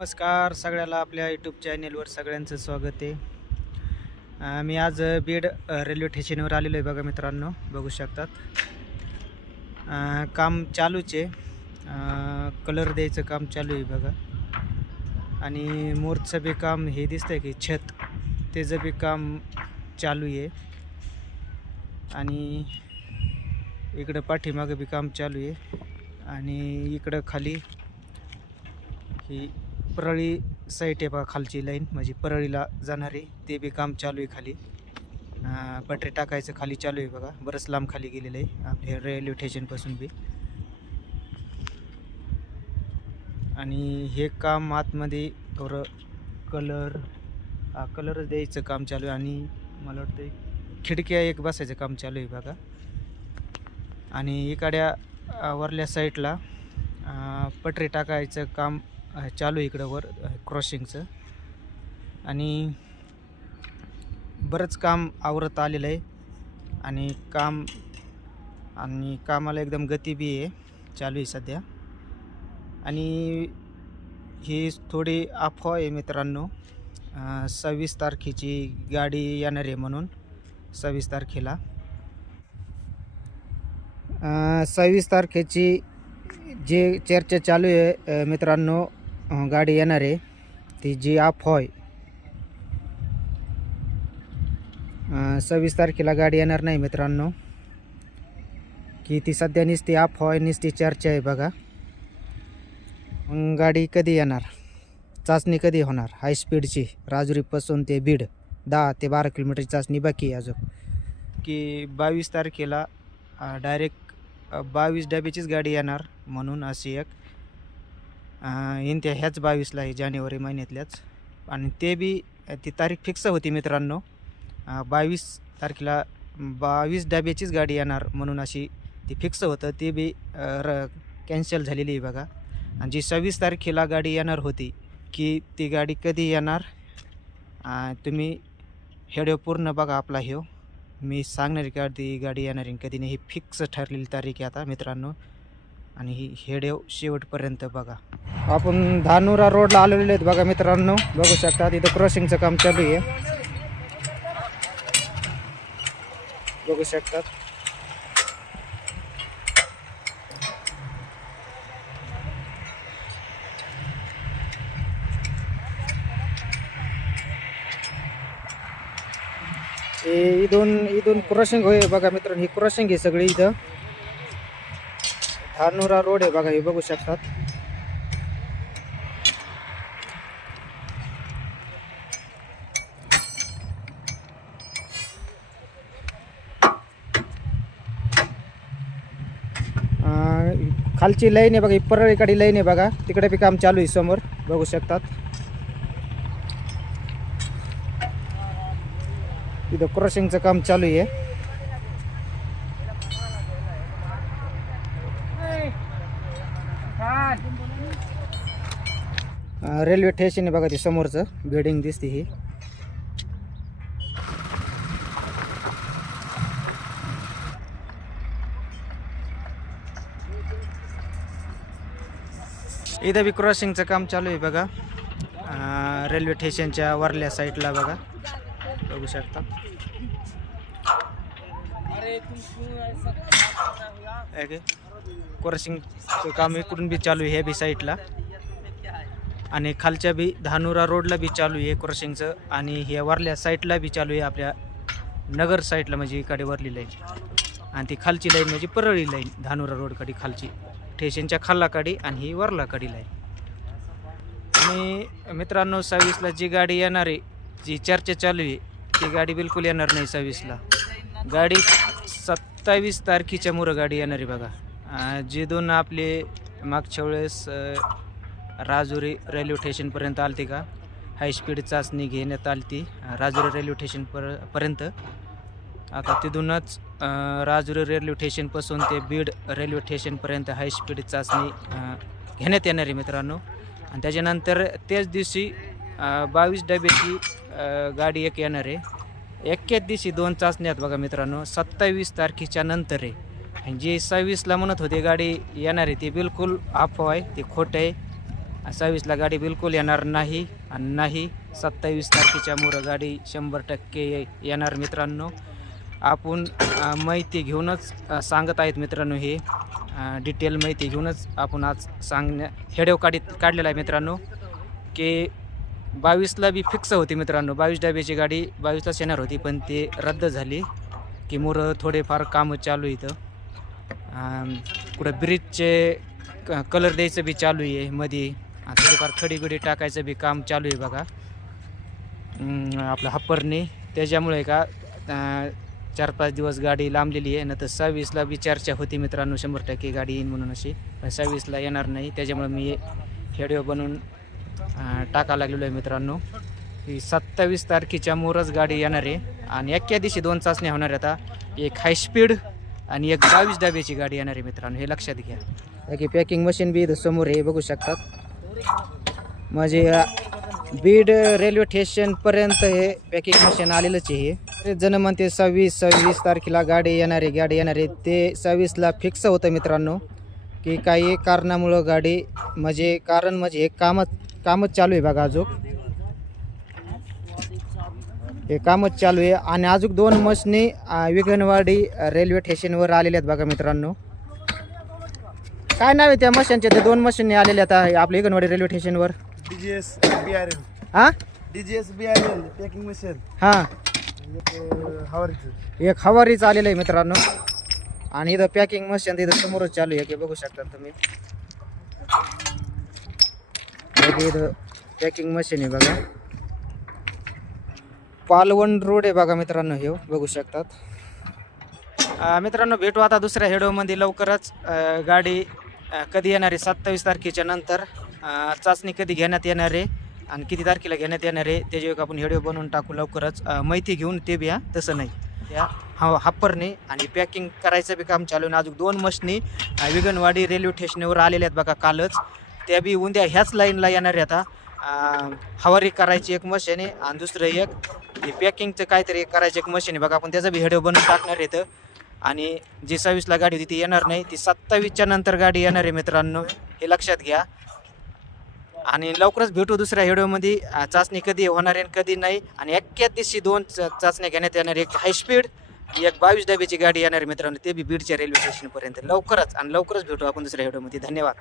नमस्कार सगळ्याला आपल्या यूट्यूब चॅनेलवर सगळ्यांचं स्वागत आहे. मी आज बीड रेल्वे स्टेशनवर आलेलो आहे बघा मित्रांनो बघू शकतात. काम चालूच आहे. कलर द्यायचं काम चालू आहे बघा. आणि मोरचं बी काम हे दिसतं आहे की छत त्याचं बी काम चालू आहे. आणि इकडं पाठीमागं बी काम चालू आहे. आणि इकडं खाली ही परळी साईट आहे बघा खालची लाईन म्हणजे परळीला जाणारी ते बी काम चालू आहे खाली. पटरी टाकायचं खाली चालू आहे बघा. बरंच लांब खाली गेलेलं आहे आपल्या रेल्वे स्टेशनपासून बी. आणि हे काम आतमध्ये थोडं कलर कलरच द्यायचं काम चालू आहे. आणि मला वाटतं खिडक्या एक बसायचं काम चालू आहे बघा. आणि इकड्या वरल्या साईडला पटरी टाकायचं काम चालू आहे इकडं वर क्रॉसिंगचं आणि बरंच काम आवरत आलेलं आहे. आणि काम आणि कामाला एकदम गती बी आहे. चालू आहे सध्या. आणि ही थोडी अफवा आहे मित्रांनो. सव्वीस तारखेची गाडी येणार आहे म्हणून सव्वीस तारखेला. सव्वीस तारखेची जे चर्चा चालू आहे मित्रांनो गाडी येणार आहे. ती जी अफवा आहे सव्वीस तारखेला गाडी येणार नाही मित्रांनो. की ती सध्या नुसती अफवा आहे नुसती चर्चा आहे बघा. मग गाडी कधी येणार? चाचणी कधी होणार? हाय स्पीडची राजुरीपासून ते बीड. दहा ते बारा किलोमीटरची चाचणी बाकी आहे अजून. की बावीस तारखेला डायरेक्ट बावीस डब्याचीच गाडी येणार म्हणून अशी एक इन त्या ह्याच बावीसला आहे जानेवारी महिन्यातल्याच. आणि ते बी ती तारीख फिक्स होती मित्रांनो. बावीस तारखेला बावीस डब्याचीच गाडी येणार म्हणून अशी ती फिक्स होतं. ते बी र कॅन्सल झालेली आहे बघा. आणि जी सव्वीस तारखेला गाडी येणार होती की ती गाडी कधी येणार? तुम्ही हेडो पूर्ण बघा आपला ह्यो. मी सांगणार आहे का ती गाडी येणार आहे कधी नाही. ही फिक्स ठरलेली तारीख आहे आता मित्रांनो. आणि ही हेडेव शेवटपर्यंत बघा. आपण धानुरा रोडला आलेले आहेत बघा मित्रांनो. बघू शकता इथं क्रॉसिंगचं काम चालू आहे. बघू शकतात हे इथून इथून क्रॉसिंग होय बघा मित्रांनो. ही क्रॉसिंग आहे सगळी इथं. धानुरा रोड आहे बघा हे बघू शकतात. खालची लाईन आहे बघा ही परळीकडे लाईन आहे बघा. तिकडे बी काम चालू आहे समोर बघू शकतात. इथं क्रॉसिंगचं काम चालू आहे. रेल्वे स्टेशन आहे बघा ते समोरचं. बिल्डिंग दिसते ही. इथं बी क्रॉसिंगचं काम चालू आहे बघा. रेल्वे स्टेशनच्या वरल्या साईडला बघा. बघू शकता. क्रॉसिंगचं काम इकडून बी चालू आहे ह्या बी साईडला. आणि खालच्या बी धानुरा रोडला बी चालू आहे क्रॉसिंगचं आणि ह्या वरल्या साईडला बी चालू आहे आपल्या नगर साईडला म्हणजे इकडे वरली लाईन आणि ती खालची लाईन म्हणजे परळी लाईन धानुरा रोडकडे खालची. ठेशनच्या खाल्लाकडे आणि ही वरलाकडे लाईन आणि मित्रांनो सव्वीसला जी गाडी येणार आहे जी चर्चा चालू आहे ती गाडी बिलकुल येणार नाही सव्वीसला. गाडी सत्तावीस तारखेच्या मुरगाडी येणार आहे बघा. अं, जिथून आपले मागच्या वेळेस अं, राजुरी रेल्वे स्टेशनपर्यंत आलते का? हाय स्पीड चाचणी घेण्यात आली ती राजुरी रेल्वे स्टेशन पर पर्यंत. आता तिथूनच अं, राजुरी रेल्वे स्टेशनपासून ते बीड रेल्वे स्टेशनपर्यंत हाय स्पीड चाचणी अं, घेण्यात येणार आहे मित्रांनो. आणि त्याच्यानंतर त्याच दिवशी बावीस डब्याची अं, गाडी एक येणार आहे. एकाच दिवशी दोन चाचण्यात बघा मित्रांनो. सत्तावीस तारखेच्या नंतर आहे आणि जे सव्वीसला म्हणत होते गाडी येणार आहे ती बिलकुल अफवा आहे ते खोटं आहे. सव्वीसला गाडी बिलकुल येणार नाही आणि नाही सत्तावीस तारखेच्या मोरं गाडी शंभर टक्के ये- येणार मित्रांनो. आपण माहिती घेऊनच सांगत आहेत मित्रांनो हे. डिटेल माहिती घेऊनच आपण आज सांगण्या हेडेव काढीत काढलेला आहे मित्रांनो की बावीसला बी फिक्स होती मित्रांनो. बावीस डब्याची गाडी बावीसलाच येणार होती पण ते रद्द झाली. की मोरं थोडेफार कामं चालू आहे इथं. कुठं ब्रिजचे क कलर द्यायचं बी चालू आहे मध्ये थोडेफार थोडीफार खडी टाकायचं बी काम चालू आहे बघा. आपलं हप्परने. त्याच्यामुळे का चार पाच दिवस गाडी लांबलेली आहे. नंतर सव्वीसला बी चर्चा होती मित्रांनो शंभर टक्के गाडी येईन म्हणून अशी. पण सव्वीसला येणार नाही. त्याच्यामुळे मी व्हिडिओ बनवून टाका लागलेलो आहे मित्रांनो. ही सत्तावीस तारखेच्या मोरच गाडी येणार आहे. आणि एका दिवशी दोन चाचण्या होणार आहेत आता. एक हाय स्पीड आणि एक बावीस डब्याची गाडी येणार आहे मित्रांनो. हे लक्षात घ्या. बाकी पॅकिंग मशीन बी समोर म्हणजे, हे बघू शकतात म्हणजे बीड रेल्वे स्टेशनपर्यंत हे पॅकिंग मशीन आलेलंच आहे हे. ते जण म्हणते सव्वीस सव्वीस तारखेला गाडी येणार आहे गाडी येणार आहे. ते सव्वीसला फिक्स होतं मित्रांनो. की काही कारणामुळं गाडी म्हणजे कारण म्हणजे हे कामच कामच चालू आहे बघा अजून. हे कामच चालू आहे. आणि अजून दोन मशनी अ, रेल्वे स्टेशनवर आलेल्या आहेत बघा मित्रांनो. काय नाव आहे त्या मशीनच्या ते दोन मशीन आलेल्या आहेत आपल्या विगणवाडी रेल्वे स्टेशनवर. डीजीएस बीआरएल हां? डीजीएस बीआरएल पॅकिंग मशीन हां. एक हवारीचं. एक हवारीच आलेलं आहे मित्रांनो. आणि इथं पॅकिंग मशीन इथं समोरच चालू आहे की बघू शकता तुम्ही. हे इथं पॅकिंग मशीन आहे बघा. पालवण रोड आहे बघा मित्रांनो हे बघू शकतात. मित्रांनो भेटू आता दुसऱ्या हेडोमध्ये लवकरच. गाडी कधी येणार आहे? सत्तावीस तारखेच्या नंतर. चाचणी कधी घेण्यात येणार आहे? आणि किती तारखेला घेण्यात येणार आहे? त्याच्या एक आपण हेडिओ बनवून टाकू लवकरच. माहिती घेऊन ते बी तसं नाही. या हा हाप्परने आणि पॅकिंग करायचं बी काम चालू आहे. आणि अजून दोन मशनी अं, विगणवाडी रेल्वे स्टेशनवर आलेल्या आहेत बघा कालच. त्या बी उद्या ह्याच लाईनला येणार आहे आता हवारी करायची एक मशीन आहे आणि दुसरं एक हे पॅकिंगचं काहीतरी करायची करायचं एक मशीन आहे. बघा आपण त्याचा बी हेडिओ बनवून टाकणार येतं आणि जी सव्वीसला गाडी होती ती येणार नाही. ती सत्तावीसच्या नंतर गाडी येणार आहे मित्रांनो. हे लक्षात घ्या. आणि लवकरच भेटू दुसऱ्या व्हिडिओमध्ये चाचणी कधी होणार आहे आणि कधी नाही. आणि एक्क्या दिवशी दोन चाचण्या घेण्यात येणार एक हाय स्पीड एक बावीस डब्याची गाडी येणार आहे मित्रांनो. ते बी बीडच्या रेल्वे स्टेशनपर्यंत लवकरच आणि लवकरच भेटू आपण दुसऱ्या व्हिडिओमध्ये धन्यवाद.